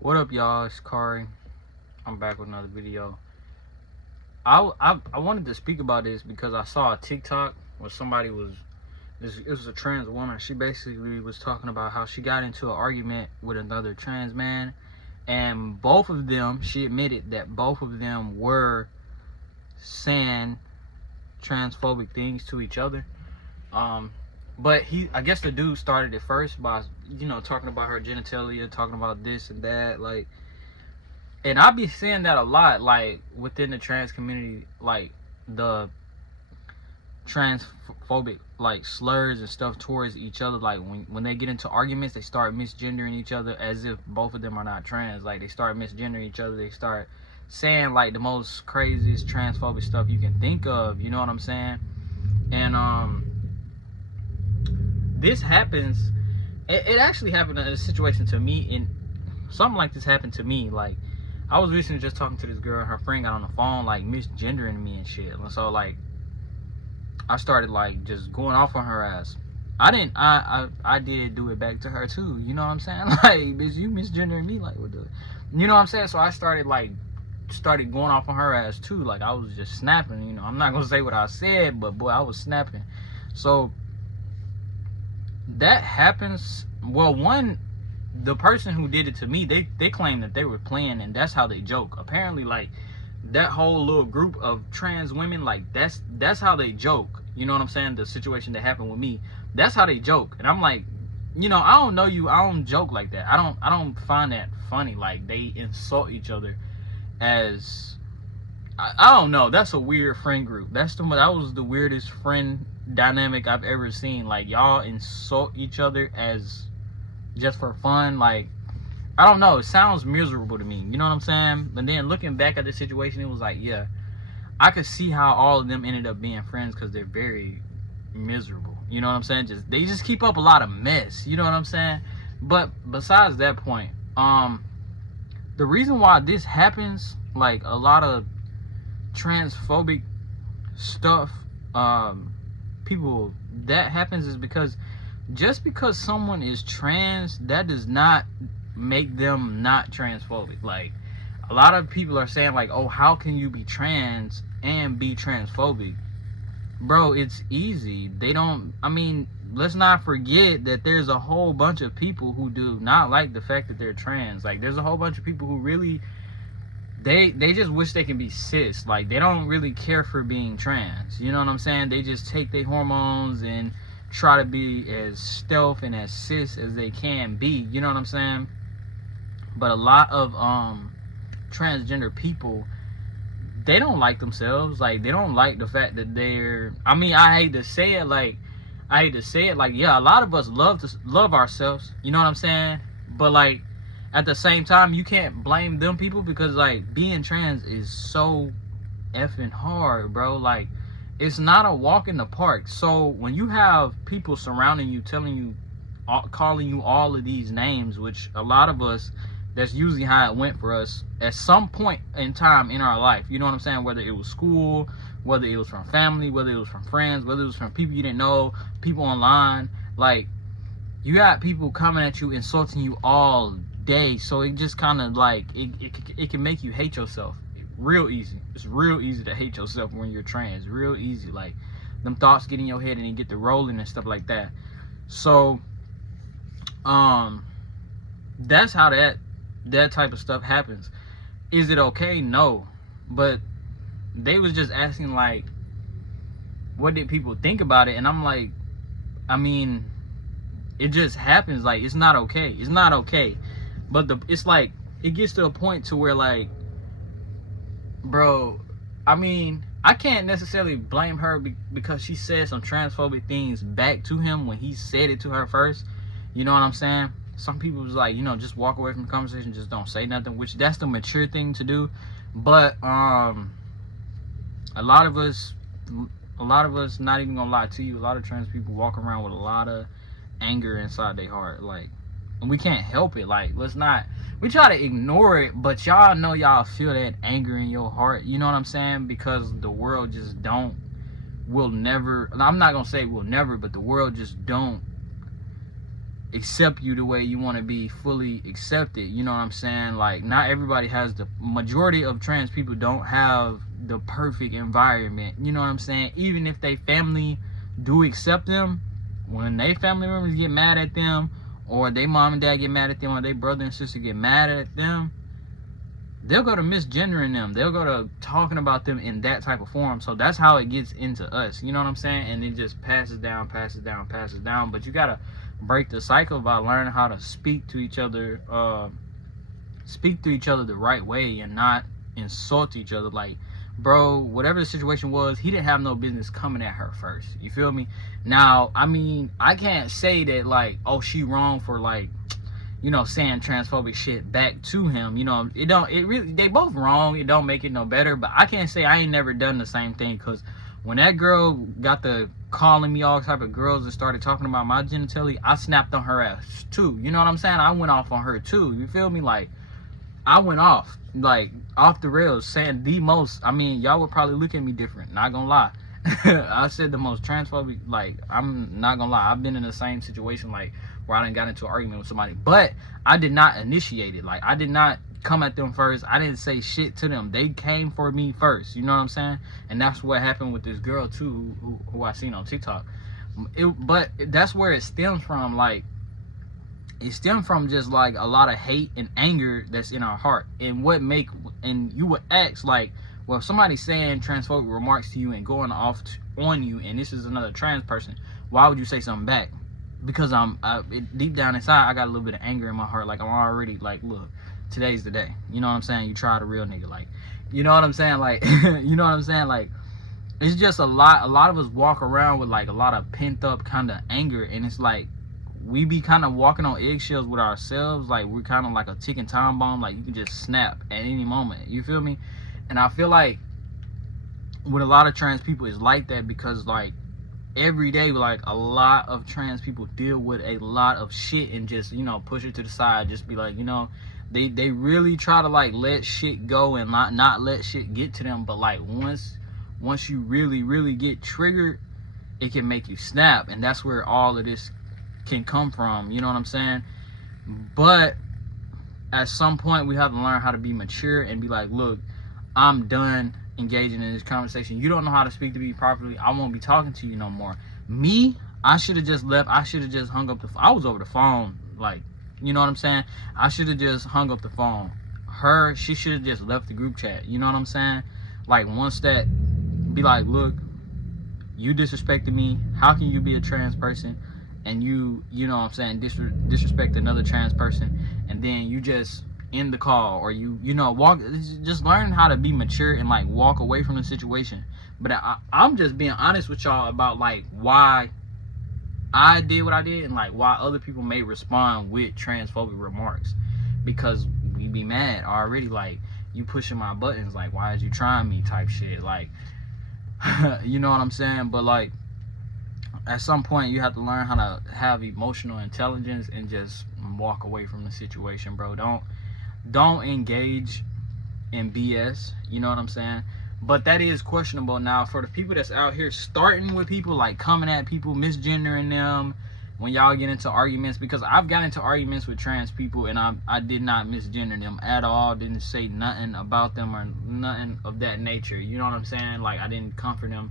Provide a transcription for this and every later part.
What up, y'all? It's Kari. I'm back with another video. I wanted to speak about this because I saw a TikTok where somebody was it was a trans woman. She basically was talking about how she got into an argument with another trans man, and both of them, she admitted that both of them were saying transphobic things to each other. But I guess the dude started it first by, talking about her genitalia, talking about this and that, like. And I be seeing that a lot, like, within the trans community, like, the transphobic, like, slurs and stuff towards each other. Like, when they get into arguments, they start misgendering each other as if both of them are not trans. Like, they start misgendering each other. They start saying, like, the most craziest transphobic stuff you can think of. You know what I'm saying? And, this happens. It actually happened in a situation to me, and something like this happened to me, like, I was recently just talking to this girl, and her friend got on the phone, like, misgendering me and shit. And so, like, I started, like, just going off on her ass. I did do it back to her, too. You know what I'm saying? Like, bitch, you misgendering me, like, what the... You know what I'm saying? So I started going off on her ass, too. Like, I was just snapping, you know. I'm not gonna say what I said, but, boy, I was snapping. So, that happens... Well, the person who did it to me, they claim that they were playing, and that's how they joke. Apparently, like, that whole little group of trans women, like, that's how they joke. You know what I'm saying? The situation that happened with me, that's how they joke. And I'm like, I don't know you. I don't joke like that. I don't find that funny. Like, they insult each other as I don't know. That's a weird friend group. That was the weirdest friend dynamic I've ever seen. Like, y'all insult each other as just for fun. Like, I don't know, it sounds miserable to me, you know what I'm saying? But then looking back at the situation, it was like, yeah, I could see how all of them ended up being friends, because they're very miserable, you know what I'm saying? They just keep up a lot of mess, you know what I'm saying? But besides that point, the reason why this happens, like, a lot of transphobic stuff, people that happens, is because just because someone is trans, that does not make them not transphobic. Like, a lot of people are saying, like, oh, how can you be trans and be transphobic? Bro, it's easy. Let's not forget that there's a whole bunch of people who do not like the fact that they're trans. Like, there's a whole bunch of people who really, they just wish they can be cis. Like, they don't really care for being trans. You know what I'm saying? They just take their hormones and try to be as stealth and as cis as they can be. You know what I'm saying? But a lot of transgender people, they don't like themselves. Like, they don't like the fact that they're, I hate to say it, like, yeah, a lot of us love ourselves, you know what I'm saying? But, like, at the same time, you can't blame them people, because, like, being trans is so effing hard, bro. Like, it's not a walk in the park. So when you have people surrounding you, telling you, calling you all of these names, which a lot of us, that's usually how it went for us at some point in time in our life. You know what I'm saying? Whether it was school, whether it was from family, whether it was from friends, whether it was from people you didn't know, people online. Like, you got people coming at you, insulting you all day. So it just kind of, like, it can make you hate yourself real easy. It's real easy to hate yourself when you're trans. Real easy. Like, them thoughts get in your head and you get to rolling and stuff like that. So, that's how that type of stuff happens. Is it okay? No. But they was just asking, like, what did people think about it? And I'm like, it just happens. Like, it's not okay. It's not okay. But it's like, it gets to a point to where, like, bro, I can't necessarily blame her because she said some transphobic things back to him when he said it to her first. You know what I'm saying? Some people was like, just walk away from the conversation, just don't say nothing, which that's the mature thing to do. But a lot of us, not even gonna lie to you, a lot of trans people walk around with a lot of anger inside their heart. Like, and we can't help it. Like, we try to ignore it, but y'all know y'all feel that anger in your heart. You know what I'm saying? Because the world just will never, I'm not gonna say will never, but the world just don't accept you the way you want to be fully accepted. You know what I'm saying? Like, not everybody has the majority of trans people don't have the perfect environment. You know what I'm saying? Even if they family do accept them, when they family members get mad at them, or they mom and dad get mad at them, or they brother and sister get mad at them, they'll go to misgendering them. They'll go to talking about them in that type of form. So that's how it gets into us. You know what I'm saying? And it just passes down. But you gotta break the cycle by learning how to speak to each other the right way and not insult each other. Like, bro, whatever the situation was, he didn't have no business coming at her first. You feel me? Now, I mean, I can't say that, like, oh, she wrong for, like, you know, saying transphobic shit back to him. You know, they both wrong. It don't make it no better. But I can't say I ain't never done the same thing, because when that girl got the calling me all type of girls and started talking about my genitalia, I snapped on her ass too. You know what I'm saying? I went off on her too. You feel me? Like, I went off, like, off the rails, saying the most. I mean, y'all would probably look at me different, not gonna lie. I said the most transphobic, like, I'm not gonna lie, I've been in the same situation, like, where I done got into an argument with somebody, but I did not initiate it. Like, I did not come at them first. I didn't say shit to them. They came for me first. You know what I'm saying? And that's what happened with this girl too, who I seen on TikTok. But that's where it stems from. Like, it stems from just like a lot of hate and anger that's in our heart. And you would ask, like, well, if somebody's saying transphobic remarks to you and going off on you, and this is another trans person, why would you say something back? Because deep down inside, I got a little bit of anger in my heart. Like, I'm already like, look, today's the day. You know what I'm saying? You try the real nigga. Like, you know what I'm saying? Like, you know what I'm saying? Like, it's just a lot of us walk around with, like, a lot of pent up kind of anger, and it's like we be kind of walking on eggshells with ourselves. Like, we're kind of like a ticking time bomb. Like, you can just snap at any moment. You feel me? And I feel like with a lot of trans people, it's like that, because, like, every day, like, a lot of trans people deal with a lot of shit and just, you know, push it to the side. Just be like, you know, they really try to, like, let shit go and not let shit get to them. But, like, once you really get triggered, it can make you snap, and that's where all of this can come from. You know what I'm saying? But at some point, we have to learn how to be mature and be like, look, I'm done engaging in this conversation. You don't know how to speak to me properly. I won't be talking to you no more. Me, I should have just left. I should have just hung up the phone. I was over the phone, like, you know what I'm saying? I should have just hung up the phone. Her, she should have just left the group chat. You know what I'm saying? Like, once that, be like, look, you disrespected me. How can you be a trans person and you know what I'm saying, disrespect another trans person, and then you just end the call, or you know, just learn how to be mature and, like, walk away from the situation. But I'm just being honest with y'all about, like, why I did what I did, and, like, why other people may respond with transphobic remarks, because we be mad already, like, you pushing my buttons, like, why is you trying me type shit, like, you know what I'm saying? But, like, at some point, you have to learn how to have emotional intelligence and just walk away from the situation, bro. Don't engage in BS. You know what I'm saying? But that is questionable. Now, for the people that's out here starting with people, like, coming at people, misgendering them, when y'all get into arguments, because I've got into arguments with trans people, and I did not misgender them at all. Didn't say nothing about them or nothing of that nature. You know what I'm saying? Like, I didn't comfort them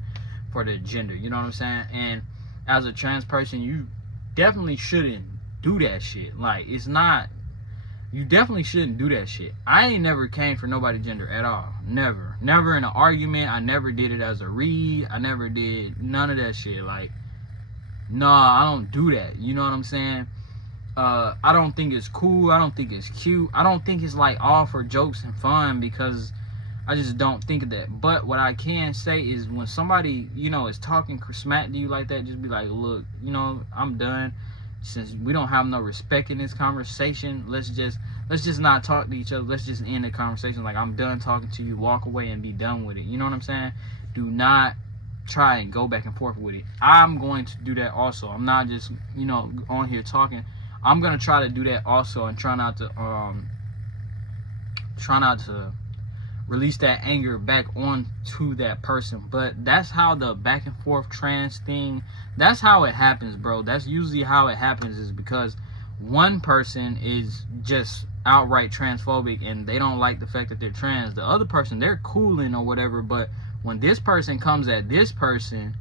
for their gender. You know what I'm saying? And as a trans person, you definitely shouldn't do that shit. Like, it's not, you definitely shouldn't do that shit. I ain't never came for nobody gender at all. Never in an argument. I never did it as a read. I never did none of that shit. Like, nah, I don't do that. You know what I'm saying? I don't think it's cool. I don't think it's cute. I don't think it's, like, all for jokes and fun, because I just don't think of that. But what I can say is, when somebody, you know, is talking smack to you like that, just be like, look, you know, I'm done. Since we don't have no respect in this conversation, let's just not talk to each other. Let's just end the conversation. Like, I'm done talking to you. Walk away and be done with it. You know what I'm saying? Do not try and go back and forth with it. I'm going to do that also. I'm not just, you know, on here talking. I'm gonna try to do that also, and try not to release that anger back onto that person. But that's how the back and forth trans thing, that's how it happens, bro. That's usually how it happens, is because one person is just outright transphobic and they don't like the fact that they're trans. The other person, they're cooling or whatever, but when this person comes at this person,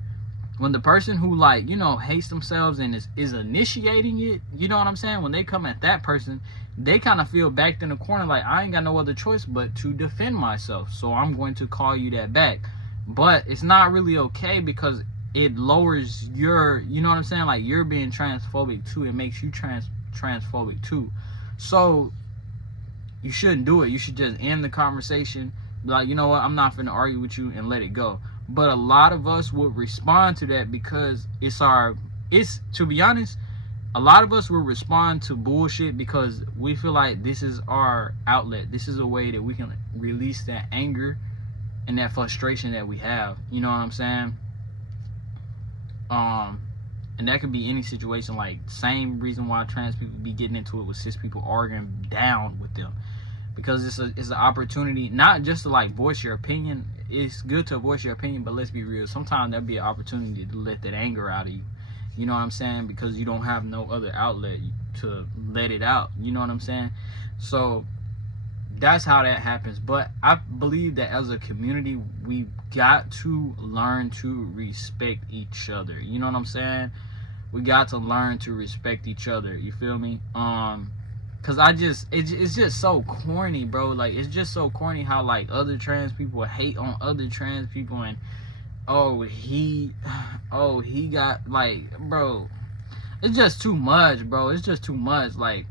when the person who, like, you know, hates themselves and is initiating it, you know what I'm saying, when they come at that person, they kind of feel backed in the corner, like, I ain't got no other choice but to defend myself, so I'm going to call you that back. But it's not really okay, because it lowers your, you know what I'm saying, like, you're being transphobic too. It makes you transphobic too. So you shouldn't do it. You should just end the conversation, be like, you know what, I'm not finna argue with you, and let it go. But a lot of us would respond to that because it's to be honest, a lot of us will respond to bullshit because we feel like this is our outlet. This is a way that we can release that anger and that frustration that we have. You know what I'm saying? And that could be any situation. Like, same reason why trans people be getting into it with cis people, arguing down with them, because it's an opportunity not just to, like, voice your opinion. It's good to voice your opinion, but let's be real, sometimes there'll be an opportunity to let that anger out of you. You know what I'm saying? Because you don't have no other outlet to let it out. You know what I'm saying? So that's how that happens. But I believe that as a community, we've got to learn to respect each other. You know what I'm saying? We got to learn to respect each other. You feel me? Cause it's just so corny, bro. Like, it's just so corny how, like, other trans people hate on other trans people, and he got, like, bro, it's just too much, bro. It's just too much. Like,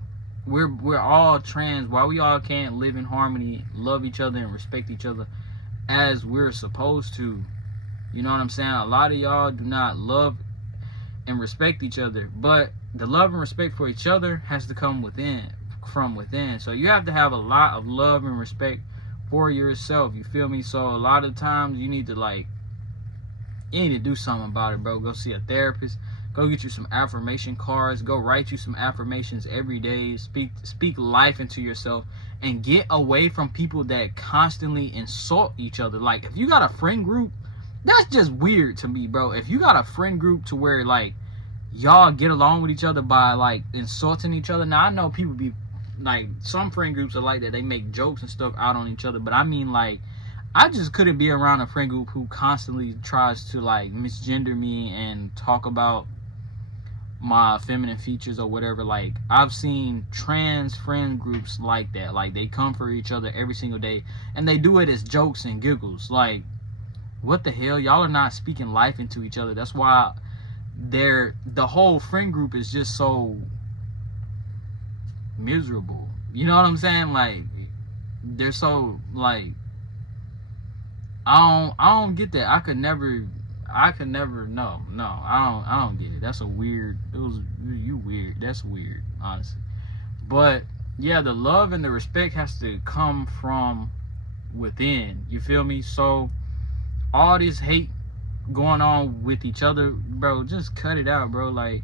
we're all trans. Why we all can't live in harmony, love each other, and respect each other as we're supposed to? You know what I'm saying? A lot of y'all do not love and respect each other, but the love and respect for each other has to come from within. So you have to have a lot of love and respect for yourself. You feel me? So a lot of times you need to do something about it, bro. Go see a therapist. Go get you some affirmation cards. Go write you some affirmations every day. Speak life into yourself, and get away from people that constantly insult each other. Like, if you got a friend group, that's just weird to me, bro. If you got a friend group to where, like, y'all get along with each other by, like, insulting each other. Now, I know people be, like, some friend groups are like that. They make jokes and stuff out on each other. But I mean, like, I just couldn't be around a friend group who constantly tries to, like, misgender me and talk about my feminine features or whatever. Like, I've seen trans friend groups like that. Like, they come for each other every single day, and they do it as jokes and giggles. Like, what the hell? Y'all are not speaking life into each other. That's why the whole friend group is just so miserable. You know what I'm saying? Like, they're so, like, I don't get that. I could never no, I don't get it. That's a weird, you weird. That's weird, honestly. But yeah, the love and the respect has to come from within. You feel me? So all this hate going on with each other, bro, just cut it out, bro. Like,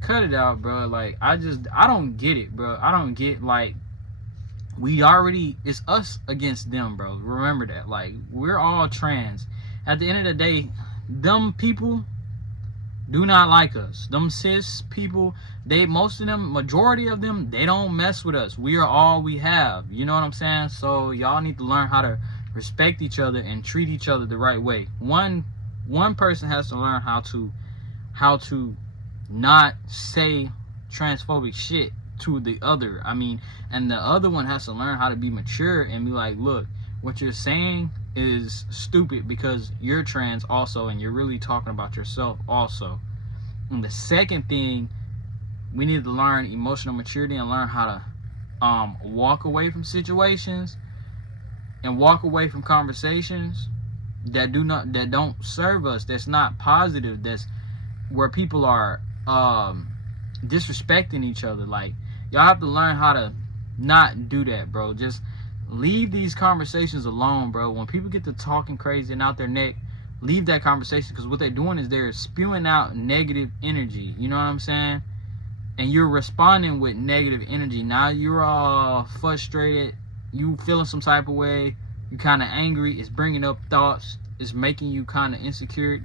cut it out, bro. Like, I don't get it, bro. I don't get, like, it's us against them, bro. Remember that. Like, we're all trans. At the end of the day, them people do not like us. Them cis people, most of them, majority of them, they don't mess with us. We are all we have. You know what I'm saying? So y'all need to learn how to respect each other and treat each other the right way. One person has to learn how to not say transphobic shit to the other. I mean, and the other one has to learn how to be mature and be like, look, what you're saying is stupid because you're trans also, and you're really talking about yourself also. And the second thing, we need to learn emotional maturity and learn how to walk away from situations and walk away from conversations that don't serve us, that's not positive, that's where people are disrespecting each other. Like, y'all have to learn how to not do that, bro. Just leave these conversations alone, bro. When people get to talking crazy and out their neck, leave that conversation, because what they're doing is they're spewing out negative energy. You know what I'm saying? And you're responding with negative energy. Now you're all frustrated, you feeling some type of way, you kind of angry, it's bringing up thoughts, it's making you kind of insecure.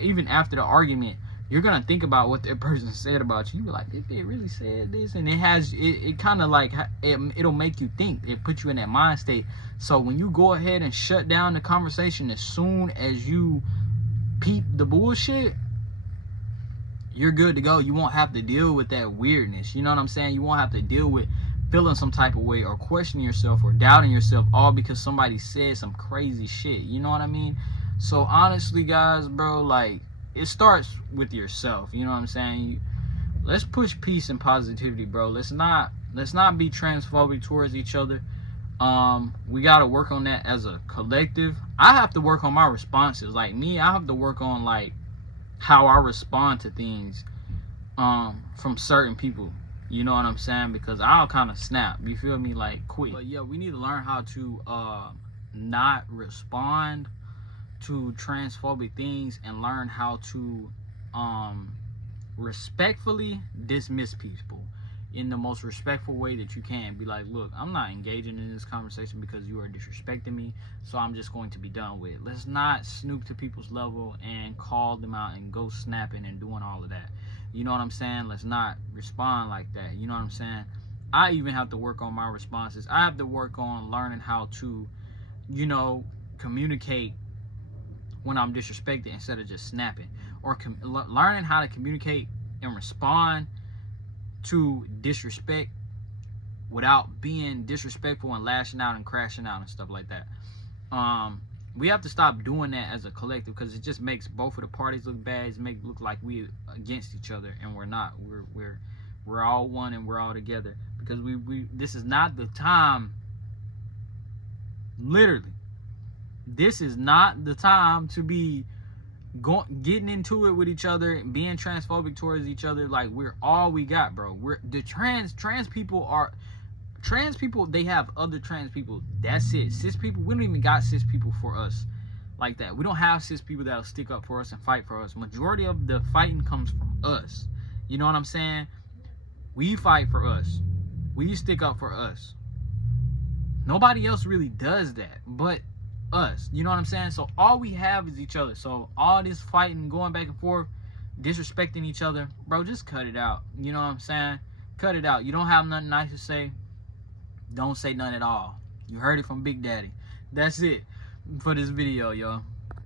Even after the argument, you're gonna think about what that person said about you. You're like, if they really said this, and it kind of like it'll make you think. It puts you in that mind state. So when you go ahead and shut down the conversation as soon as you peep the bullshit, you're good to go. You won't have to deal with that weirdness. You know what I'm saying? You won't have to deal with feeling some type of way or questioning yourself or doubting yourself all because somebody said some crazy shit. You know what I mean? So honestly, guys, bro, like, it starts with yourself. You know what I'm saying? Let's push peace and positivity, bro. Let's not be transphobic towards each other. We got to work on that as a collective. I have to work on my responses. Like me, I have to work on like how I respond to things from certain people. You know what I'm saying? Because I'll kind of snap. You feel me? Like, quick. But yeah, we need to learn how to not respond to transphobic things and learn how to respectfully dismiss people in the most respectful way that you can. Be like, look, I'm not engaging in this conversation because you are disrespecting me, so I'm just going to be done with it. Let's not snoop to people's level and call them out and go snapping and doing all of that. You know what I'm saying? Let's not respond like that. You know what I'm saying? I even have to work on my responses. I have to work on learning how to, you know, communicate when I'm disrespected instead of just snapping, or learning how to communicate and respond to disrespect without being disrespectful and lashing out and crashing out and stuff like that. We have to stop doing that as a collective, because it just makes both of the parties look bad. It makes it look like we're against each other, and we're not. We're all one, and we're all together, because this is not the time. Literally, this is not the time to be getting into it with each other and being transphobic towards each other. Like, we're all we got, bro. We're the trans people. They have other trans people. That's it. Cis people, we don't even got cis people for us like that. We don't have cis people that'll stick up for us and fight for us. Majority of the fighting comes from us. You know what I'm saying? We fight for us. We stick up for us. Nobody else really does that but us. You know what I'm saying? So all we have is each other. So all this fighting, going back and forth, disrespecting each other, bro, just cut it out. You know what I'm saying? Cut it out. You don't have nothing nice to say, don't say none at all. You heard it from Big Daddy. That's it for this video, y'all.